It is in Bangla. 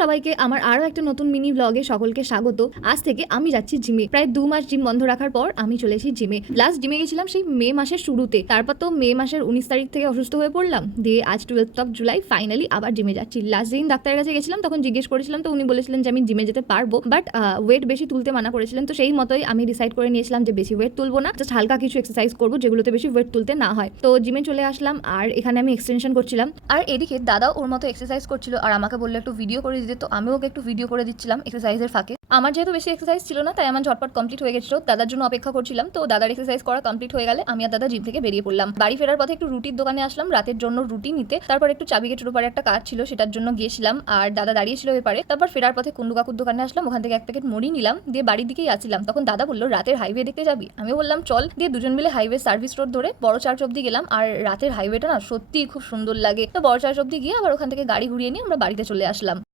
সবাইকে আমার আরও একটা নতুন মিনি ব্লগে সকলকে স্বাগত। আজ থেকে আমি যাচ্ছি জিমে। প্রায় 2 মাস জিম বন্ধ রাখার পর আমি চলে এসেছি জিমে। লাস্ট জিমে গেছিলাম সেই মে মাসের শুরুতে, তারপর তো মে মাসের 19 তারিখ থেকে অসুস্থ হয়ে পড়লাম। দিয়ে আজ 12 জুলাই ফাইনালি আবার জিমে যাচ্ছি। লাস্ট দিন ডাক্তারের কাছে গেছিলাম, তখন জিজ্ঞেস করেছিলাম, তো উনি বলেছিলেন যে আমি জিমে যেতে পারবো, বাট ওয়েট বেশি তুলতে মানা করেছিলেন। তো সেই মতোই আমি ডিসাইড করে নিয়েছিলাম যে বেশি ওয়েট তুলবো না, জাস্ট হালকা কিছু এক্সারসাইজ করবো যেগুলোতে বেশি ওয়েট তুলতে না হয়। তো জিমে চলে আসলাম আর এখানে আমি এক্সটেনশন করছিলাম, আর এদিকে দাদা ওর মতো এক্সারসাইজ করছিল আর আমাকে বললো একটু ভিডিও করে দিতে। তো আমিও ওকে একটু ভিডিও করে দিচ্ছিলাম এক্সারসাইজের ফাঁকে। আমার যেহেতু বেশি এক্সারসাইজ ছিল না, তাই আমার ঝটপট কমপ্লিট হয়ে গেছিল। দাদার জন্য অপেক্ষা করছিলাম। তো দাদার এক্সারসাইজ করা কমপ্লিট হয়ে গেলে আমি আর দাদা জিম থেকে বেরিয়ে পড়লাম। বাড়ি ফেরার পথে একটু রুটির দোকানে আসলাম রাতের জন্য রুটি নিতে। তারপর একটু চাবিগেটের উপরে একটা কাজ ছিল, সেটার জন্য গিয়েছিলাম আর দাদা দাঁড়িয়েছিল এপারে। তারপর ফেরার পথে কুন্ডু কাকুর দোকানে আসলাম, ওখান থেকে এক প্যাকেট মুড়ি নিলাম, দিয়ে বাড়ির দিকেই আসছিলাম। তখন দাদা বললো রাতের হাইওয়ে দেখতে যাবি? আমি বললাম চল। দিয়ে দুজন মিলে হাইওয়ে সার্ভিস রোড ধরে বড় চার্চ অব্দি গেলাম। আর রাতের হাইওয়েটা না সত্যিই খুব সুন্দর লাগে। তো বড় চার্চ অব্দি গিয়ে আবার ওখান থেকে গাড়ি ঘুরিয়ে নিয়ে আমরা বাড়িতে চলে আসলাম।